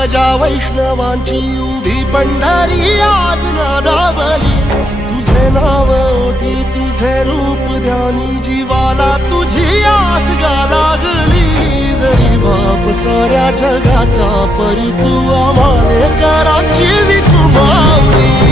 ध्वजा वैष्णवांची उभी पंढरी आज नादावली, तुझे नाव ओठी तुझे रूप ध्यानी, जीवाला तुझी आस गा लागली। जरी बाप साऱ्या जगाचा परी तू आम्हाले कराची विठू माऊली।